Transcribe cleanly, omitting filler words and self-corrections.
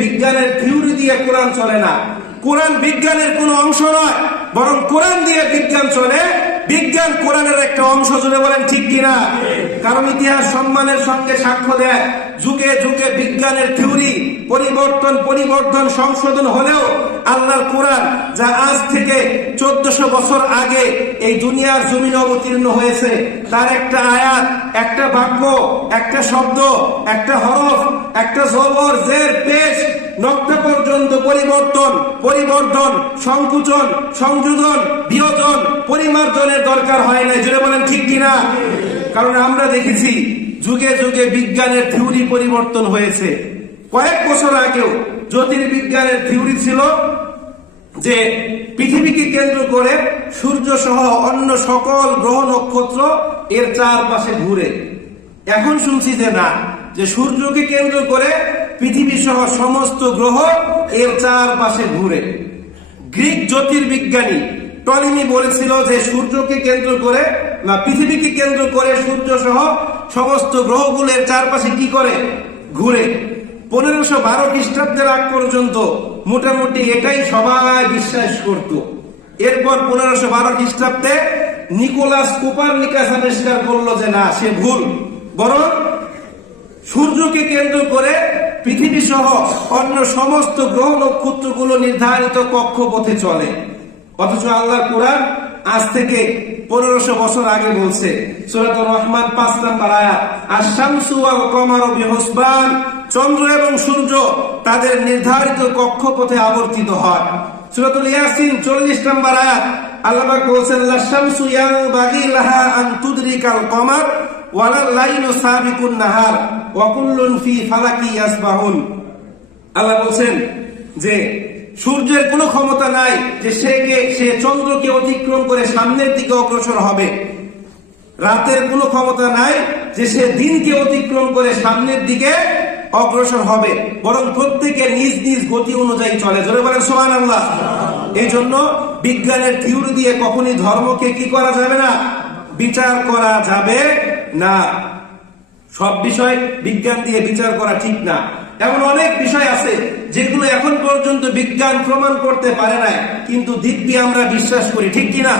বিজ্ঞানের থিওরি দিয়ে কোরআন চলে না। কোরআন বিজ্ঞানের কোনো অংশ নয়, বরং কোরআন দিয়ে বিজ্ঞান চলে। বিজ্ঞান কোরআনের একটা অংশ, জুড়ে বলেন ঠিক কিনা? কারণ ইতিহাস সম্মানের সঙ্গে সাক্ষ্য দেয়, যুগে যুগে বিজ্ঞানের থিওরি পরিবর্তন সংশোধন হলেও আল্লাহর কোরআন, যা আজ থেকে 1400 বছর আগে এই দুনিয়ার জমিনে অবতীর্ণ হয়েছে, তার একটা আয়াত, একটা বাক্য, একটা শব্দ, একটা হরফ, একটা জবর, জের, পেশ, নক্তা পর্যন্ত পরিবর্তন, সংকুচন, সংযোজন, বিয়োজন, পরিমার্জনের দরকার হয় না। জুড়ে বলেন ঠিক কিনা? কারণ আমরা দেখেছি যুগে যুগে বিজ্ঞানের থিওরি পরিবর্তন হয়েছে। কয়েক বছর আগেও জ্যোতির্বিজ্ঞানের থিওরি ছিল যে পৃথিবীকে কেন্দ্র করে সূর্য সহ অন্য সকল গ্রহ নক্ষত্র এর চারপাশে ঘুরে। এখন শুনছি যে না, যে সূর্যকে কেন্দ্র করে পৃথিবী সহ সমস্ত গ্রহ এর চারপাশে ঘুরে। গ্রিক জ্যোতির্বিজ্ঞানী টলেমি বলেছিল যে সূর্যকে কেন্দ্র করে না, পৃথিবীকে কেন্দ্র করে সূর্য সহ সমস্ত গ্রহগুলোর চারপাশে কি করে? ঘুরে। 1512 খ্রিস্টাব্দের আগ পর্যন্ত মোটামুটি এটাই সবাই বিশ্বাস করত। এরপর 1512 খ্রিস্টাব্দে নিকোলাস কোপারনিকাস আবিষ্কার করলো যে না, সে ভুল, বরং সূর্যকে কেন্দ্র করে পৃথিবী সহ অন্য সমস্ত গ্রহ নক্ষত্রগুলো নির্ধারিত কক্ষপথে চলে। অথচ আল্লাহর কোরআন আজ থেকে 1500 বছর আগে বলছে, সূরাতুর রহমান 5 নম্বর আয়াত, আশ-শামসু ওয়াল কমারু বিহুসবান, চন্দ্র এবং সূর্য তাদের নির্ধারিত কক্ষপথে আবর্তিত হয়। সূরাতুল ইয়াসিন 40 নম্বর আয়াত, আল্লাহ পাক বলেন, লাশ-শামসু ইয়ানবাগি লাহা আন তুদরিকাল কমার ওয়ালাল লাইলু সাবিকুন নাহার ওয়া কুল্লুন ফি ফালাকি ইয়াসবাহুন। আল্লাহ বলেন যে সূর্যের কোনো ক্ষমতা নাই যে সে চন্দ্রকে অতিক্রম করে সামনের দিকে অগ্রসর হবে। রাতের কোনো ক্ষমতা নাই যে সে দিনকে অতিক্রম করে সামনের দিকে অগ্রসর হবে, বরং প্রত্যেকে নিজ নিজ গতি অনুযায়ী চলে। জোরে বলেন সুবহানাল্লাহ। এই জন্য বিজ্ঞানের থিওরি দিয়ে কখনই ধর্মকে কি করা যাবে না? বিচার করা যাবে না। সব বিষয় বিজ্ঞান দিয়ে বিচার করা ঠিক না। এমন অনেক বিষয় আছে যেগুলো এখন পর্যন্ত বিজ্ঞান প্রমাণ করতে পারে নাই, কিন্তু দিব্যি আমরা বিশ্বাস করি, ঠিক কিনা?